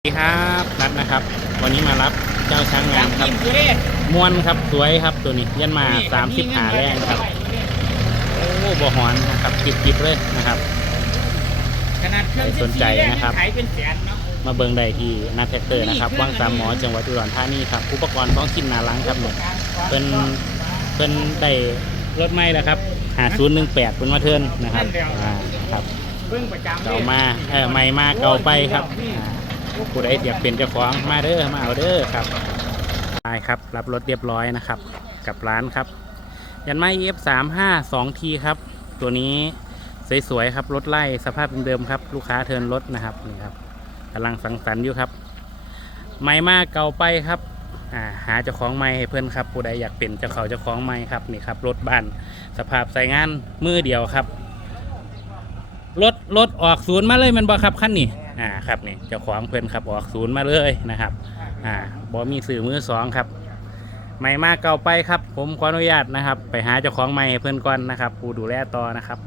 สวัสดีครับนัดนะครับ วันนี้มารับเจ้าช้างงามครับกินคือเด้ม้วนครับสวยครับตัวนี้ยันมาสามสิบหาแรงครับโอ้บ่หอนนะครับจิบๆเลยนะครับขนาดเครื่องใครสนใจนะครับขายเป็นแสนเนาะมาเบิ่งได้ที่นัดแท็กเตอร์นะครับวังสามหมอจังหวัดอุดรธานีครับอุปกรณ์ท้องถิ่นนาลังครับเนี่ยเป็นเป็นได้รถไม้แล้วครับหาศูนย์หนึ่งแปดเป็นมาเทิร์นนะครับอ่าครับเบิ่งประจำเก่ามาเออใหม่มาเก่าไปครับอ่า ผู้ใดอยากเป็นเจ้าของมาเด้อมาเอาเด้อครับได้ครับ รับรถเรียบร้อยนะครับ กับร้านครับ ยันไม้ F 3 5 2ทีครับ ตัวนี้สวยๆครับรถไล่สภาพเดิมๆครับ ลูกค้าเทินรถนะครับนี่ครับกำลังสังสรรค์อยู่ครับใหม่มากเก่าไปครับาหาเจ้าของไม้ให้เพื่อนครับผู้ใดอยากเป็นเจ้าเขาเจ้าของไม้ครับนี่ครับรถบ้านสภาพใส่งานมือเดียวครับ รถรถออกศูนย์มาเลยมันบอครับขั้นนี้อ่าครับนี่เจ้าของเพื่อนครับออกศูนย์มาเลยนะครับอ่าบอมีสื่อมือสองครับใหม่มากเก่าไปครับ ผมขออนุญาตนะครับ ไปหาเจ้าของใหม่เพื่อนก่อนนะครับผู้ดูแลต่อนะครับ